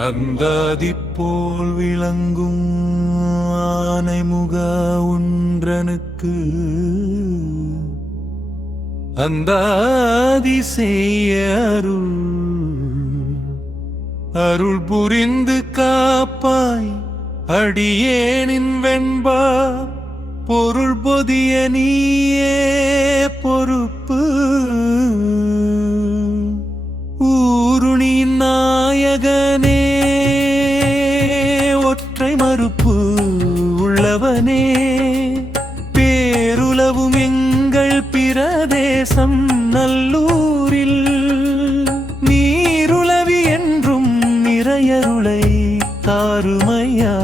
அந்தாதி போல் விளங்கும் ஆனைமுக ஒன்றனுக்கு. அந்தாதி செய்ய அருள் அருள் புரிந்து காப்பாய் அடியேனின் வெண்பா பொருள் பொதிய நீயே இறை மறுப்பு உள்ளவனே. பேருலவும் எங்கள் பிரதேசம் நல்லூரில். நீருளவி என்றும் நிறையருளை தாருமையா.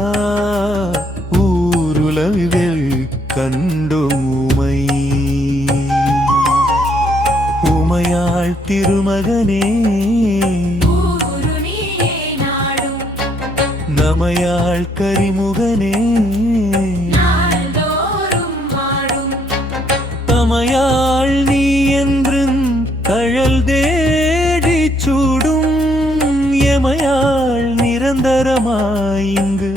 ஊருளவிகள் கண்டோமை உமையாள் திருமகனே. நமையாள் கரிமுகனே. தமையாள் நீ என்று கழல் தேடி சூடும். எமையாள் நிரந்தரமாய் இங்கு.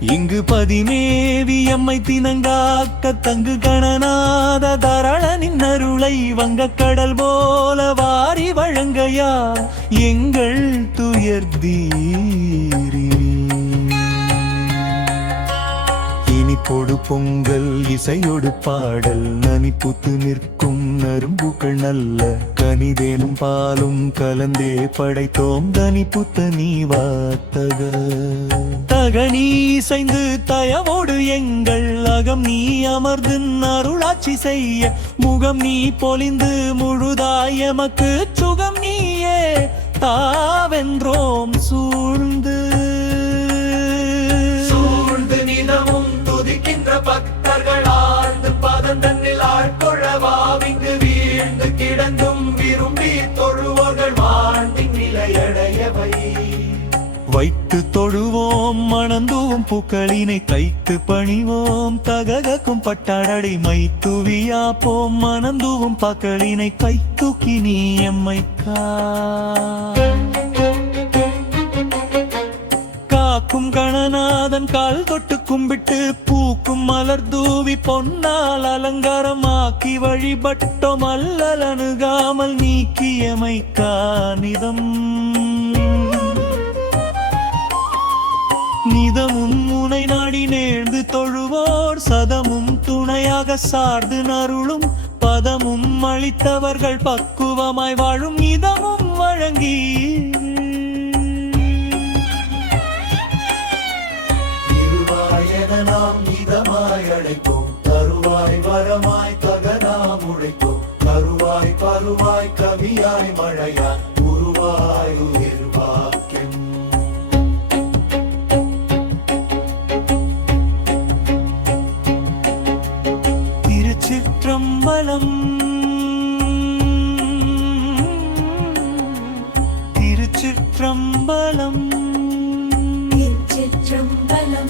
இங்கு பதிமேவி எம்மை தினங்காக்க தங்கு கணநாத தரளனின் அருளை வங்கக் கடல் போல வாரி வழங்கையா. எங்கள் துயர் தீரி இனிப்பொடு பொங்கல் இசையொடு பாடல் நனிப்புத்து நிற்கும் நரும்புகள் நல்ல கனிதேனும் பாலும் கலந்தே படைத்தோம். தனிப்புத்த நீ வாத்தக. தகனி இசைந்து தயவோடு எங்கள் அகம் நீ அமர்ந்து அருளாட்சி செய்ய. முகம் நீ பொலிந்து முழுதாய் எமக்கு சுகம் நீயே. தாவென்றோம் சூழ்ந்து வைத்து தொழுவோம் மணந்தூவும் பூக்களினை தைத்து பணிவோம் தககக்கும் பட்டாடடை மைத்துவியாப்போம் மணந்தூவும் பாக்களினை கை தூக்கி நீ எம்மை காக்கும் கணநாதன் கால் தொட்டு கும்பிட்டு பூக்கும் மலர் தூவி பொன்னால் அலங்காரமாக்கி வழிபட்டோம் அல்லல் அணுகாமல் நீக்கியமை கானிதம் சதமும் துணையாக சார்ந்து நருளும் பதமும் அளித்தவர்கள் பக்குவமாய் வாழும் இதமும் வழங்கி മംഗളം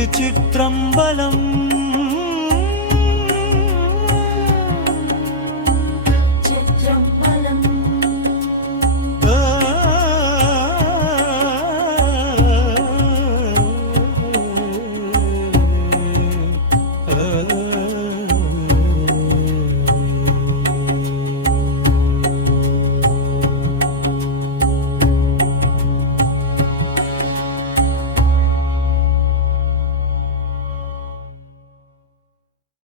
തിരുച്ചിത്രമ്പലം